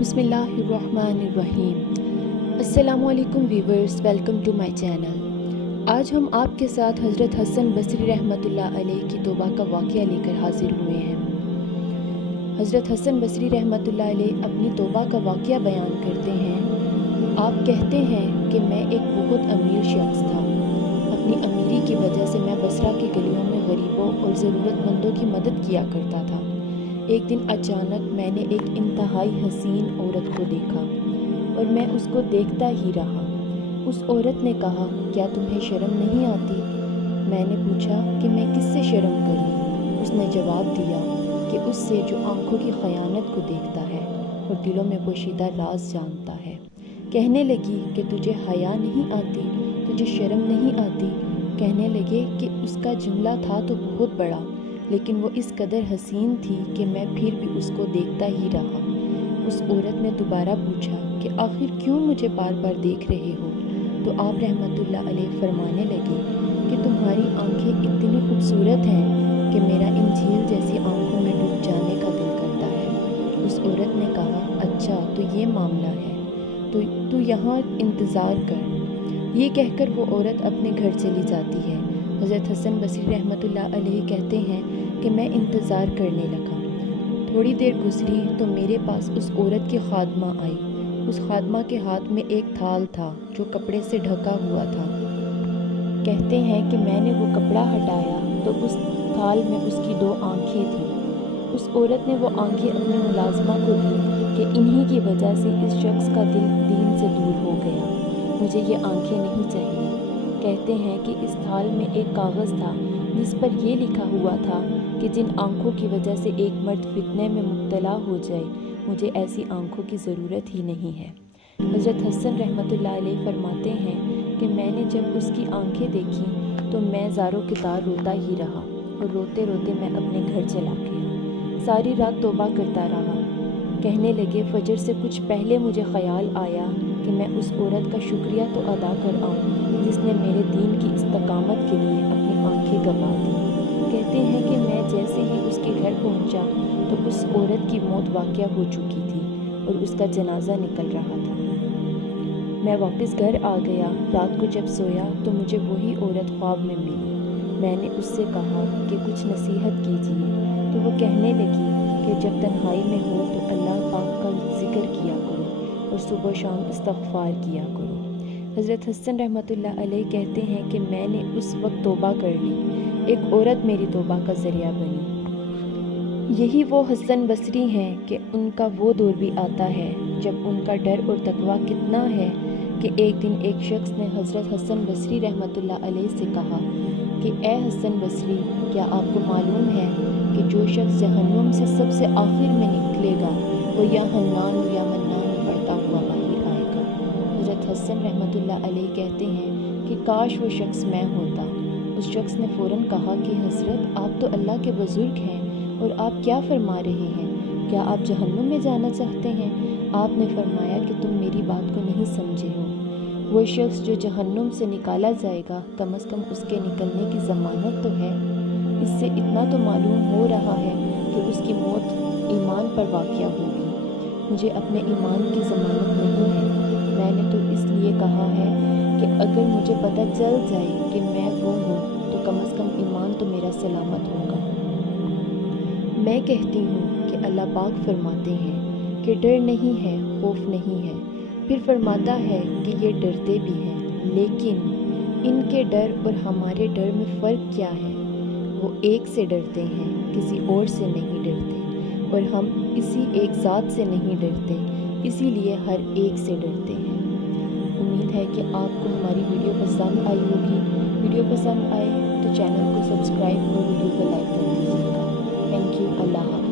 بسم اللہ الرحمن الرحیم۔ السلام علیکم viewers, welcome to my channel. آج ہم آپ کے ساتھ حضرت حسن بصری رحمۃ اللہ علیہ کی توبہ کا واقعہ لے کر حاضر ہوئے ہیں۔ حضرت حسن بصری رحمۃ اللہ علیہ اپنی توبہ کا واقعہ بیان کرتے ہیں۔ آپ کہتے ہیں کہ میں ایک بہت امیر شخص تھا۔ اپنی امیری کی وجہ سے میں بصرہ کی گلیوں میں غریبوں اور ضرورت مندوں کی مدد کیا کرتا تھا۔ ایک دن اچانک میں نے ایک انتہائی حسین عورت کو دیکھا اور میں اس کو دیکھتا ہی رہا۔ اس عورت نے کہا، کیا تمہیں شرم نہیں آتی؟ میں نے پوچھا کہ میں کس سے شرم کروں؟ اس نے جواب دیا کہ اس سے جو آنکھوں کی خیانت کو دیکھتا ہے اور دلوں میں پوشیدہ راز جانتا ہے۔ کہنے لگی کہ تجھے حیا نہیں آتی، تجھے شرم نہیں آتی۔ کہنے لگے کہ اس کا جملہ تھا تو بہت بڑا، لیکن وہ اس قدر حسین تھی کہ میں پھر بھی اس کو دیکھتا ہی رہا۔ اس عورت نے دوبارہ پوچھا کہ آخر کیوں مجھے بار بار دیکھ رہے ہو؟ تو آپ رحمۃ اللہ علیہ فرمانے لگے کہ تمہاری آنکھیں اتنی خوبصورت ہیں کہ میرا ان جھیل جیسی آنکھوں میں ڈوب جانے کا دل کرتا ہے۔ اس عورت نے کہا، اچھا تو یہ معاملہ ہے، تو یہاں انتظار کر۔ یہ کہہ کر وہ عورت اپنے گھر چلی جاتی ہے۔ حضرت حسن بصری رحمۃ اللہ علیہ کہتے ہیں کہ میں انتظار کرنے لگا۔ تھوڑی دیر گزری تو میرے پاس اس عورت کی خادمہ آئی۔ اس خادمہ کے ہاتھ میں ایک تھال تھا جو کپڑے سے ڈھکا ہوا تھا۔ کہتے ہیں کہ میں نے وہ کپڑا ہٹایا تو اس تھال میں اس کی 2 آنکھیں تھیں۔ اس عورت نے وہ آنکھیں اپنی ملازمہ کو دی کہ انہی کی وجہ سے اس شخص کا دل دین سے دور ہو گیا، مجھے یہ آنکھیں نہیں چاہیے۔ کہتے ہیں کہ اس تھال میں ایک کاغذ تھا جس پر یہ لکھا ہوا تھا کہ جن آنکھوں کی وجہ سے ایک مرد فتنے میں مبتلا ہو جائے، مجھے ایسی آنکھوں کی ضرورت ہی نہیں ہے۔ حضرت حسن رحمۃ اللہ علیہ فرماتے ہیں کہ میں نے جب اس کی آنکھیں دیکھیں تو میں زارو کتار روتا ہی رہا اور روتے روتے میں اپنے گھر چلا گیا۔ ساری رات توبہ کرتا رہا۔ کہنے لگے فجر سے کچھ پہلے مجھے خیال آیا کہ میں اس عورت کا شکریہ تو ادا کر آؤں جس نے میرے دین کی استقامت کے لیے اپنی آنکھیں گنوا دیں۔ کہتے ہیں کہ میں جیسے ہی اس کے گھر پہنچا تو اس عورت کی موت واقع ہو چکی تھی اور اس کا جنازہ نکل رہا تھا۔ میں واپس گھر آ گیا۔ رات کو جب سویا تو مجھے وہی عورت خواب میں ملی۔ میں نے اس سے کہا کہ کچھ نصیحت کیجیے، تو وہ کہنے لگی کہ جب تنہائی میں ہو تو اللہ پاک کا ذکر کیا کرو اور صبح و شام استغفار کیا کرو۔ حضرت حسن رحمۃ اللہ علیہ کہتے ہیں کہ میں نے اس وقت توبہ کر لی۔ ایک عورت میری توبہ کا ذریعہ بنی۔ یہی وہ حسن بصری ہیں کہ ان کا وہ دور بھی آتا ہے جب ان کا ڈر اور تقویٰ کتنا ہے کہ ایک دن ایک شخص نے حضرت حسن بصری رحمۃ اللہ علیہ سے کہا کہ اے حسن بصری، کیا آپ کو معلوم ہے کہ جو شخص جہنم سے سب سے آخر میں نکلے گا وہ یا حنان یا منان پڑھتا ہوا باہر آئے گا؟ حضرت حسن رحمۃ اللہ علیہ کہتے ہیں کہ کاش وہ شخص میں ہوتا۔ اس شخص نے فوراً کہا کہ حضرت آپ تو اللہ کے بزرگ ہیں اور آپ کیا فرما رہے ہیں؟ کیا آپ جہنم میں جانا چاہتے ہیں؟ آپ نے فرمایا کہ تم میری بات کو نہیں سمجھے ہو۔ وہ شخص جو جہنم سے نکالا جائے گا کم از کم اس کے نکلنے کی ضمانت تو ہے۔ اس سے اتنا تو معلوم ہو رہا ہے کہ اس کی موت ایمان پر واقع ہوگی۔ مجھے اپنے ایمان کی ضمانت نہیں ہے۔ میں نے تو اس لیے کہا ہے کہ اگر مجھے پتہ چل جائے کہ میں وہ ہوں تو کم از کم ایمان تو میرا سلامت ہوگا۔ میں کہتی ہوں کہ اللہ پاک فرماتے ہیں کہ ڈر نہیں ہے، خوف نہیں ہے۔ پھر فرماتا ہے کہ یہ ڈرتے بھی ہیں، لیکن ان کے ڈر اور ہمارے ڈر میں فرق کیا ہے؟ وہ ایک سے ڈرتے ہیں، کسی اور سے نہیں ڈرتے، اور ہم اسی ایک ذات سے نہیں ڈرتے، اسی لیے ہر ایک سے ڈرتے ہیں۔ امید ہے کہ آپ کو ہماری ویڈیو پسند آئی ہوگی۔ ویڈیو پسند آئے تو چینل کو سبسکرائب اور ویڈیو کو لائک کر دیجیے گا۔ Thank you. اللہ حافظ۔